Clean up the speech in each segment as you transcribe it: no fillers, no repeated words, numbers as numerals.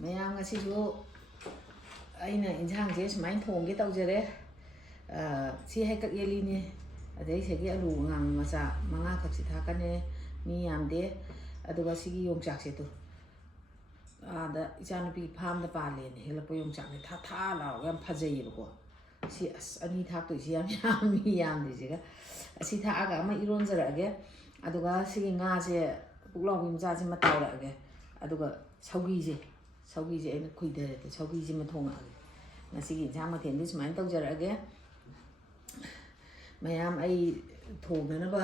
ꯃꯌꯥꯝ ꯉꯁꯤꯁꯨ ꯑꯩꯅ ꯏꯟꯁꯥꯡꯁꯦ ꯁꯨꯃꯥꯏꯅ ꯊꯣꯡꯒꯦ ꯇꯧꯖꯔꯦ ꯁꯤ ꯍꯩꯀꯛ ꯌꯦꯜꯂꯤꯅꯦ ꯑꯗꯩꯁꯤꯒꯤ ꯑꯂꯨ ꯑꯉꯥꯡ ꯃꯆꯥ 5ꯈꯛꯁꯤ ꯊꯥꯛꯀꯅꯤ ꯃꯤ ꯌꯥꯝꯗꯦ ꯑꯗꯨꯒ ꯁꯤꯒꯤ ꯌꯣꯡꯆꯥꯛꯁꯦ ꯇꯨ ꯑꯥꯗ ꯏꯆꯥꯅꯨꯄꯤ ꯐꯥꯝꯗ ꯄꯥꯜꯂꯦꯅ ꯍꯦꯛꯂꯛꯄ ꯌꯣꯡꯆꯥꯛꯁꯦ ꯊꯥ ꯂꯥꯎꯔꯒ ꯌꯥꯝ ꯐꯖꯩꯌꯦꯕꯀꯣ ꯁꯤ ꯑꯁ ꯑꯅꯤ ꯊꯥꯛꯇꯣꯏꯁꯤ ꯌꯥꯝ ꯌꯥꯝꯃꯤ ꯌꯥꯝꯗ꯭ꯔꯤꯁꯤꯒ ꯑꯁꯤ ꯊꯥꯛꯑꯒ ꯑꯃ ꯏꯔꯣꯟꯖꯔꯛꯑꯒꯦ ꯑꯗꯨꯒ ꯁꯤꯒꯤ ꯉꯥꯁꯦ ꯄꯨꯛꯂꯥꯎꯕꯤ ꯃꯆꯥꯁꯤꯃ ꯇꯥꯎꯔꯛꯑꯒꯦ ꯑꯗꯨꯒ ꯁꯧꯒꯤꯁꯦ ꯑꯩꯅ ꯈꯨꯏꯊꯔꯦ ꯁꯧꯒꯤꯁꯤꯃ ꯊꯣꯡꯉꯛꯑꯒꯦ ꯉꯁꯤꯒꯤ ꯏꯟꯁꯥꯡ ꯃꯊꯦꯜꯗꯤ ꯁꯨꯃꯥꯏꯅ ꯇꯧꯖꯔꯛꯑꯒꯦ ꯃꯌꯥꯝ ꯑꯩ ꯊꯣꯡꯅꯅꯕ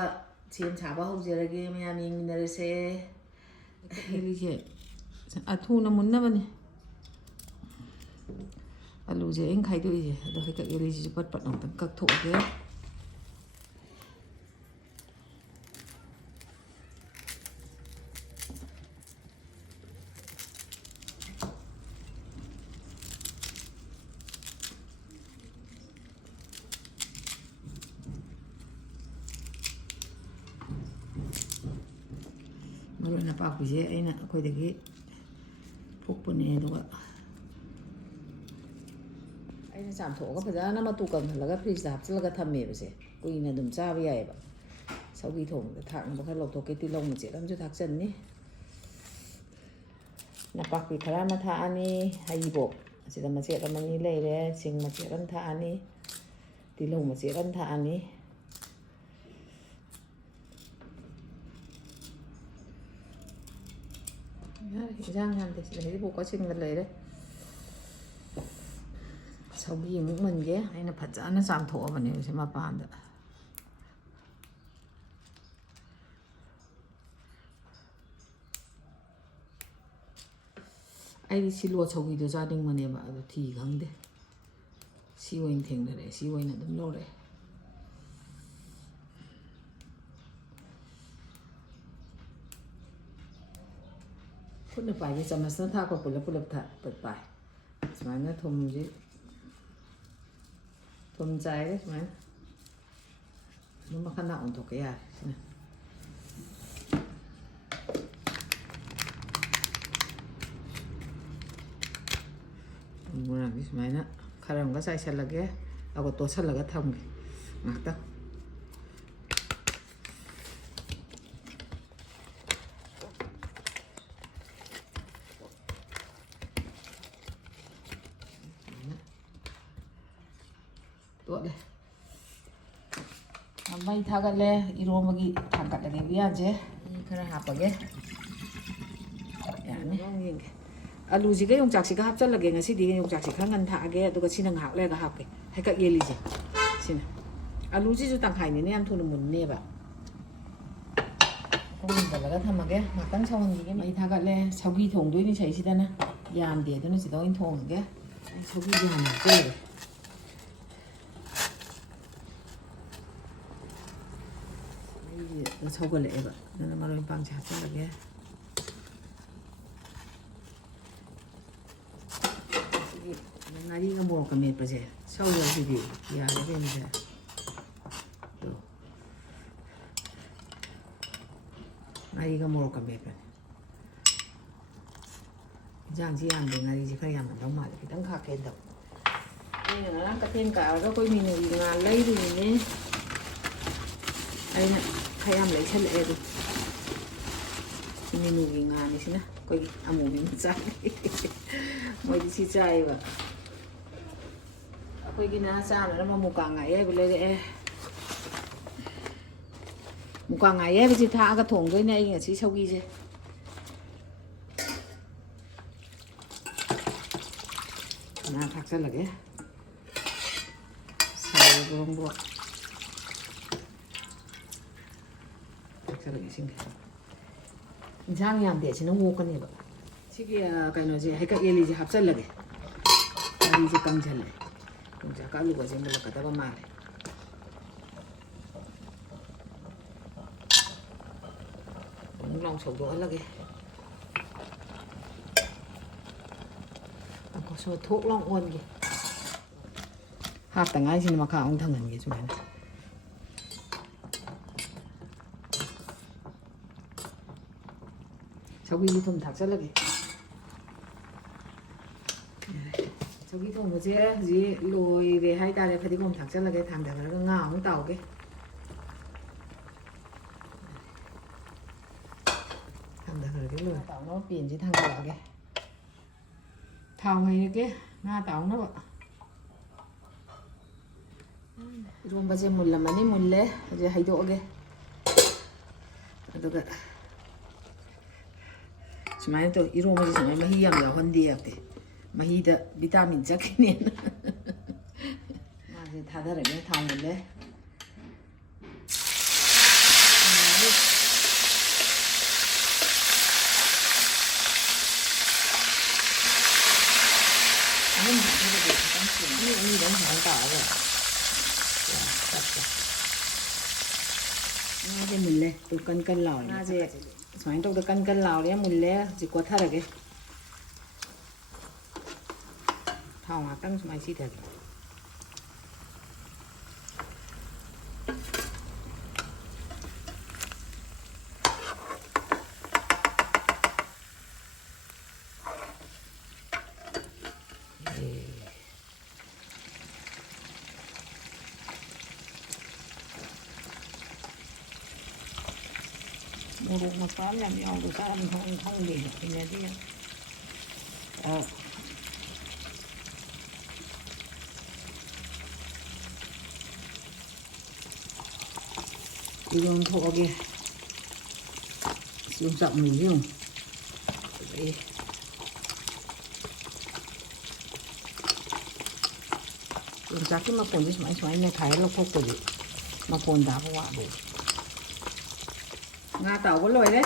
ꯁꯦꯝ ꯁꯥꯕ ꯍꯧꯖꯔꯒꯦ ꯃꯌꯥꯝ ꯌꯦꯡꯃꯤꯟꯅꯔꯁꯦ ꯍꯦꯜꯂꯤꯁꯦ ꯑꯊꯨꯅ ꯃꯨꯟꯅꯕꯅꯤ ꯑꯂꯨꯁꯦ ꯑꯩꯅ ꯈꯥꯏꯗꯣꯛꯏꯁꯦ ꯑꯗꯣ ꯍꯩꯀꯛ ꯌꯦꯜꯂꯤꯁꯤꯁꯨ ꯄꯠ ꯑꯃꯨꯛꯇꯪ ꯀꯛꯊꯣꯛꯑꯒꯦ ꯃꯔꯣꯏ ꯅꯄꯥꯛꯄꯤꯁꯦ ꯑꯩꯅ ꯑꯩꯈꯣꯏꯗꯒꯤ ꯐꯨꯛꯄꯅꯦ ꯑꯗꯨꯒ ꯑꯩꯅ ꯆꯥꯝꯊꯣꯛꯑꯒ ꯐꯖꯅ ꯃꯇꯨ ꯀꯪꯍꯜꯂꯒ ꯐ꯭ꯔꯤꯖꯇ ꯍꯥꯞꯆꯤꯜꯂꯒ ꯊꯝꯃꯦꯕꯁꯦ ꯀꯨꯏꯅ ꯑꯗꯨꯝ ꯆꯥꯕ ꯌꯥꯏꯑꯕ ꯁꯧꯒꯤ ꯊꯣꯡꯕꯗ ꯊꯥꯛꯅꯕ ꯈꯔ ꯂꯧꯊꯣꯛꯀꯦ ꯇꯤꯜꯍꯧ ꯃꯆꯦꯠ ꯑꯃꯁꯨ ꯊꯥꯛꯆꯟꯅꯤ ꯅꯄꯥꯛꯄꯤ ꯈꯔ ꯑꯃ ꯊꯥꯛꯑꯅꯤ ꯍꯩꯔꯤꯕꯣꯞ ꯑꯁꯤꯗ ꯃꯆꯦꯠ ꯑꯃꯅꯤ ꯂꯩꯔꯦ ꯁꯤꯡ ꯃꯆꯦꯠ ꯑꯃ ꯊꯥꯛꯑꯅꯤ ꯇꯤꯜꯍꯧ ꯃꯆꯦꯠ ꯑꯃ ꯊꯥꯛꯑꯅꯤ ꯏꯟꯖꯥꯡ ꯌꯥꯝꯗꯦ ꯁꯤꯗ ꯍꯩꯔꯤꯕꯣꯞꯀ ꯁꯤꯡꯒ ꯂꯩꯔꯦ ꯁꯧꯒꯤ ꯑꯃꯨꯛ ꯃꯟꯒꯦ ꯑꯩꯅ ꯐꯖꯅ ꯆꯥꯝꯊꯣꯛꯑꯕꯅꯦꯕ ꯁꯤ ꯃꯄꯥꯟꯗ ꯑꯩꯗꯤ ꯁꯤꯂꯣ ꯁꯧꯒꯤꯗꯣ ꯆꯥꯅꯤꯡꯕꯅꯦꯕ ꯑꯗꯣ ꯊꯤ ꯈꯪꯗꯦ ꯁꯤ ꯑꯣꯏꯅ ꯊꯦꯡꯅꯔꯛꯑꯦ ꯁꯤ ꯑꯣꯏꯅ ꯑꯗꯨꯝ ꯂꯧꯔꯛꯑꯦ ꯈꯨꯠꯅ ꯄꯥꯏꯒꯦ ꯆꯃꯁꯅ ꯊꯥꯛꯄ ꯄꯨꯂꯞ ꯄꯥꯏ ꯁꯨꯃꯥꯏꯅ ꯊꯨꯝꯁꯤ ꯊꯨꯝ ꯆꯥꯏꯔꯦ ꯁꯨꯃꯥꯏꯅ ꯑꯗꯨꯝ ꯃꯈꯟ ꯑꯣꯟꯊꯣꯛꯄ ꯌꯥꯔꯦ ꯁꯤꯅ ꯃꯣꯔꯥꯡꯁꯤ ꯁꯨꯃꯥꯏꯅ ꯈꯔ ꯑꯃꯒ ꯆꯥꯏꯁꯜꯂꯒꯦ ꯑꯗꯨꯒ ꯇꯣꯠꯁꯜꯂꯒ ꯊꯝꯒꯦ ꯉꯥꯛꯇꯪ ꯇꯣꯠꯂꯦ ꯃꯩ ꯊꯥꯒꯠꯂꯦ ꯏꯔꯣꯟꯕꯒꯤ ꯊꯥꯡꯒꯠꯂꯒꯦ ꯎꯌꯥꯟꯁꯦ ꯈꯔ ꯍꯥꯞꯄꯒꯦ ꯌꯥꯅꯤ ꯌꯦꯡꯒꯦ ꯑꯂꯨꯁꯤꯒ ꯌꯣꯡꯆꯥꯛꯁꯤꯒ ꯍꯥꯞꯆꯜꯂꯒꯦ ꯉꯁꯤꯗꯤ ꯌꯣꯡꯆꯥꯛꯁꯤ ꯈꯔ ꯉꯟ ꯊꯥꯛꯑꯒꯦ ꯑꯗꯨꯒ ꯁꯤꯅ ꯉꯥꯏꯍꯥꯛ ꯂꯩꯔꯒ ꯍꯥꯞꯀꯦ ꯍꯩꯀꯛ ꯌꯦꯜꯂꯤꯁꯦ ꯁꯤꯅ ꯑꯂꯨꯁꯤꯁꯨ ꯇꯪꯈꯥꯏꯅꯤꯅ ꯌꯥꯝ ꯊꯨꯅ ꯃꯨꯟꯅꯦꯕ ꯃꯨꯟꯖꯜꯂꯒ ꯊꯝꯃꯒꯦ ꯉꯥꯛꯇꯪ ꯁꯧꯍꯟꯈꯤꯒꯦ ꯃꯩ ꯊꯥꯒꯠꯂꯦ ꯁꯧꯒꯤ ꯊꯣꯡꯗꯣꯏꯅꯤ ꯁꯤꯗꯅ ꯌꯥꯝꯗꯦ ꯑꯗꯨꯅ ꯁꯤꯗ ꯑꯣꯏꯅ ꯊꯣꯡꯉꯒꯦ ꯑꯩ ꯁꯧꯒꯤꯁꯦ ꯍꯥꯟꯅ ꯍꯥꯞꯆꯜꯂꯦ ꯃꯩꯁꯦ ꯁꯧꯒꯠꯂꯛꯑꯦꯕ ꯑꯗꯨꯅ ꯃꯔꯣꯏ ꯃꯄꯥꯡꯁꯦ ꯍꯥꯞꯆꯜꯂꯒꯦ ꯉꯥꯔꯤꯒ ꯃꯣꯔꯣꯛꯀ ꯃꯦꯠꯄꯁꯦ ꯁꯧꯔꯁꯤꯗꯤ ꯌꯥꯔꯦ ꯀꯩꯅꯣꯁꯦ ꯉꯥꯔꯤꯒ ꯃꯣꯔꯣꯛꯀ ꯃꯦꯠꯄꯅꯦ ꯏꯟꯖꯥꯡꯁꯤ ꯌꯥꯝꯗꯦ ꯉꯥꯔꯤꯁꯦ ꯈꯔ ꯌꯥꯝꯃꯟꯗꯧ ꯃꯥꯜꯂꯦ ꯈꯤꯇꯪ ꯈꯥꯛꯀꯦ ꯇꯧ ꯑꯩꯅ ꯉꯔꯥꯡ ꯀꯩꯊꯦꯜ ꯀꯥꯔꯒ ꯑꯩꯈꯣꯏ ꯃꯤꯅꯨꯒꯤ ꯉꯥ ꯂꯩꯔꯨꯏꯅꯦ ꯑꯩꯅ ꯈꯔ ꯌꯥꯝ ꯂꯩꯁꯜꯂꯛꯑꯦ ꯑꯗꯨ ꯃꯤꯅꯨꯒꯤ ꯉꯥꯅꯤ ꯁꯤꯅ ꯑꯩꯈꯣꯏꯒꯤ ꯑꯃꯨꯕꯤ ꯃꯆꯥꯅꯤ ꯃꯣꯏꯗꯤ ꯁꯤ ꯆꯥꯏꯌꯦꯕ ꯑꯩꯈꯣꯏꯒꯤꯅ ꯆꯥꯅꯅꯕ ꯃꯨꯀꯥ ꯉꯥ ꯑꯌꯥꯏꯕ ꯂꯩꯔꯛꯑꯦ ꯃꯨꯀꯥ ꯉꯥ ꯑꯌꯥꯏꯕꯁꯤ ꯊꯥꯛꯑꯒ ꯊꯣꯡꯗꯣꯏꯅꯦ ꯑꯩ ꯉꯁꯤ ꯁꯧꯒꯤꯁꯦ ꯉꯥ ꯊꯥꯛꯆꯜꯂꯒꯦ ꯁꯥꯏ ꯕꯣꯔꯣꯡ ꯊꯥꯛꯆꯜꯂꯒꯦ ꯏꯁꯤꯡ ꯏꯟꯁꯥꯡ ꯌꯥꯝꯗꯦ ꯑꯁꯤꯅ ꯑꯣꯛꯀꯅꯦꯕ ꯁꯤꯒꯤ ꯀꯩꯅꯣꯁꯦ ꯍꯩꯀꯛ ꯌꯦꯜꯂꯤꯁꯦ ꯍꯥꯞꯆꯜꯂꯒꯦ ꯉꯥꯔꯤꯁꯦ ꯀꯪꯁꯜꯂꯦ ꯌꯣꯡꯆꯥꯛꯀ ꯑꯂꯨꯒꯁꯦ ꯃꯨꯜꯂꯛꯀꯗꯕ ꯃꯥꯜꯂꯦ ꯑꯃꯨꯛ ꯂꯥꯎ ꯁꯧꯗꯣꯛꯍꯜꯂꯒꯦ ꯊꯣꯛ ꯂꯥꯎ ꯑꯣꯟꯒꯦ ꯍꯥꯞꯇꯉꯥꯏꯁꯤꯅ ꯃꯈꯥ ꯑꯃꯨꯛ ꯊꯪꯍꯟꯒꯦ ꯁꯨꯃꯥꯏꯅ ꯁꯧꯒꯤꯒꯤ ꯊꯨꯝ ꯊꯥꯛꯆꯜꯂꯒꯦ 저기 통보제 hꯧꯖꯤꯛ ꯂꯣꯏꯔꯦ 하이ꯇꯥꯔꯦ. ꯐꯗꯤꯒꯣꯝ ꯊꯥꯛꯆꯜꯂꯒꯦ. ꯊꯥꯡꯗꯈ꯭ꯔꯒ ꯉꯥ ꯑꯃꯨꯛ ꯇꯥꯎꯒꯦ. ꯊꯥꯡꯗꯈ꯭ꯔꯒꯦ ꯂꯣꯏꯔꯦ. ꯇꯥꯎꯅꯕ ꯄꯦꯟꯁꯤ ꯊꯥꯡꯒꯠꯂꯛꯑꯒꯦ. ꯊꯥꯎ ꯍꯩꯔꯒꯦ ꯉꯥ ꯇꯥꯎꯅꯕ. 이romꯕꯁꯦ ꯃꯨꯜꯂꯝꯃꯅꯤ. ꯃꯨꯜꯂꯦ. ꯍꯧꯖꯤꯛ ꯍꯩꯗꯣꯛꯑꯒꯦ. ꯑꯗꯨꯒ ꯁꯨꯃꯥꯏꯅ ꯇꯧ. 이romꯕꯁꯦ ꯁꯨꯃꯥꯏꯅ ꯃꯍꯤ ꯌꯥꯝ ꯌꯥꯎꯍꯟꯗꯦ ꯌꯥꯗꯦ. ꯃꯍꯤꯗ ꯚꯤꯇꯥꯃꯤꯟ ꯆꯠꯈꯤꯅꯦꯅ. ꯉꯥꯁꯦ ꯊꯥꯗꯔꯒꯦ. ꯊꯥꯎ ꯃꯨꯜꯂꯦ. ꯑꯍꯨꯝ ꯊꯥꯗꯔꯒꯦ. ꯈꯤꯇꯪ ꯑꯅꯤꯗꯪ ꯁꯨꯃꯥꯏꯅ ꯇꯧꯔꯒ ꯉꯥꯁꯦ ꯃꯨꯜꯂꯦ. ꯇꯨ ꯀꯟ ꯀꯟ ꯂꯥꯎꯔꯦ. ꯉꯥꯁꯦ ꯁꯨꯃꯥꯏꯅ ꯇꯧꯗ ꯀꯟ ꯀꯟ ꯂꯥꯎꯔꯦ. ꯃꯨꯜꯂꯦ. ꯍꯧꯖꯤꯛ ꯀꯣꯠꯊꯔꯒꯦ. ꯊꯥꯎ ꯉꯥꯛꯇꯪ ꯁꯨꯃꯥꯏꯅ ꯁꯤꯊꯒꯦ. 모록 맛깔이 야도 사람 통통게 해야지. 이건 소고기 yongchak 무용. yongchak이 맛본지 많이 가위로 볶고지 맛본다고 와도. ngà tàu có lồi đấy.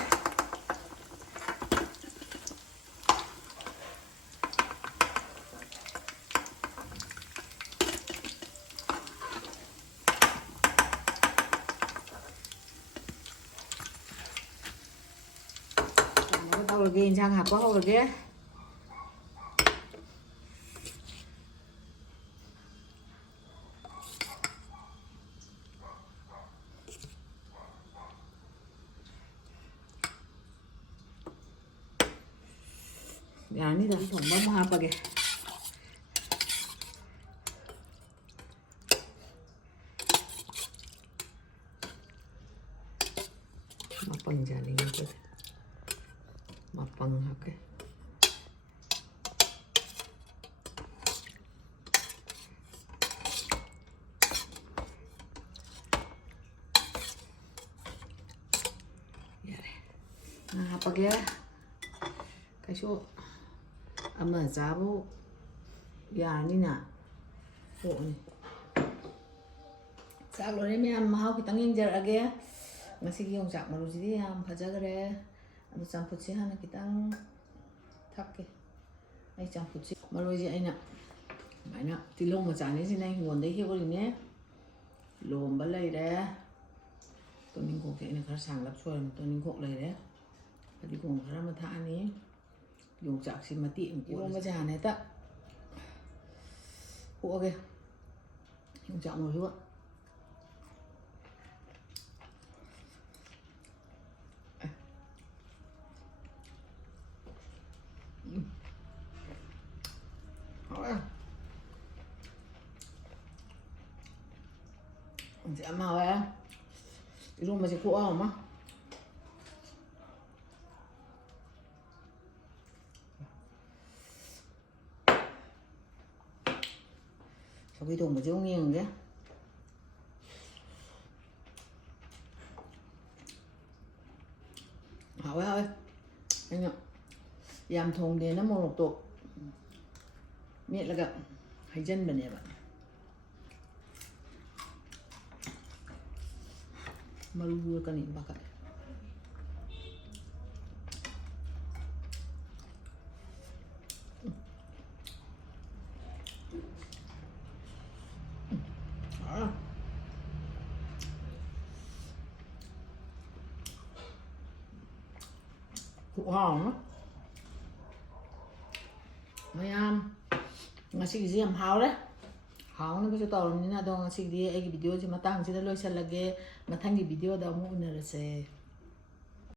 Tàu là ghiền sang hạt có hậu là ghê. 아니다. 너무 아빠게. 맛빵 잘리게. 맛빵 할게. 아빠게. 가쇼. 아마 자부 야니나 오니 ꯆꯥꯛꯂꯣꯏꯔꯦ ꯃꯌꯥꯝ ꯃꯍꯥꯎ ꯈꯤꯇꯪ ꯌꯦꯡꯖꯔꯛꯑꯒꯦ. ꯉꯁꯤꯒꯤ ꯌꯣꯡꯆꯥꯛ ꯃꯔꯨꯁꯤꯗꯤ ꯌꯥꯝ ꯐꯖꯈ꯭ꯔꯦ. ꯑꯗꯨ ꯆꯝꯐꯨꯠꯁꯤ ꯍꯥꯟꯅ ꯈꯤꯇꯪ ꯊꯛꯀꯦ. ꯑꯩ ꯆꯝꯐꯨꯠꯁꯤ ꯃꯔꯣꯏꯁꯤ ꯑꯩꯅ ꯁꯨꯃꯥꯏꯅ ꯇꯤꯜꯍꯧ ꯃꯆꯥꯅꯤꯁꯤꯅ ꯍꯤꯡꯒꯣꯜꯗꯒꯤ ꯍꯦꯛꯎꯔꯤꯅꯦ. ꯂꯣꯝꯕ ꯂꯩꯔꯦ. ꯇꯣꯅꯤꯡꯈꯣꯛꯁꯦ ꯑꯩꯅ ꯈꯔ ꯁꯥꯡꯂꯞ ꯁꯣꯏꯔ ꯇꯣꯅꯤꯡꯈꯣꯛ ꯂꯩꯔꯦ. ꯐꯗꯤꯒꯣꯝ ꯈꯔ ꯑꯃ ꯊꯥꯛꯑꯅꯤ. yongchakꯁꯤ ꯃꯇꯦꯛ ꯑꯃ ꯏꯔꯣꯝꯕꯁꯦ ꯍꯥꯟꯅ ꯍꯦꯛꯇ ꯀꯣꯛꯑꯒꯦ. yongchak ꯃꯔꯨꯁꯤꯒ 하와요. 이제 안 나와요. 이런 맛이 고와 엄마. 저기도 뭐지 옹이는 게? 하와요. 그냥 얌통되는 모록도 miệng là gặp hành dân mình nè bạn. Malu kan ini pakai. Cũng hòm á. Mấy ngasiꯒꯤꯁꯤ ꯌꯥꯝ ꯍꯥꯎꯔꯦ. ꯍꯥꯎꯅꯕꯁꯨ ꯇꯧꯔꯕꯅꯤꯅ ꯑꯗꯣ ꯉꯁꯤꯒꯤꯗꯤ ꯑꯩꯒꯤ ꯚꯤꯗꯤꯑꯣꯁꯤ ꯃꯇꯥꯡꯁꯤꯗ ꯂꯣꯏꯁꯤꯜꯂꯒꯦ. ꯃꯊꯪꯒꯤ ꯚꯤꯗꯤꯑꯣꯗ ꯑꯃꯨꯛ ꯎꯅꯔꯁꯦ.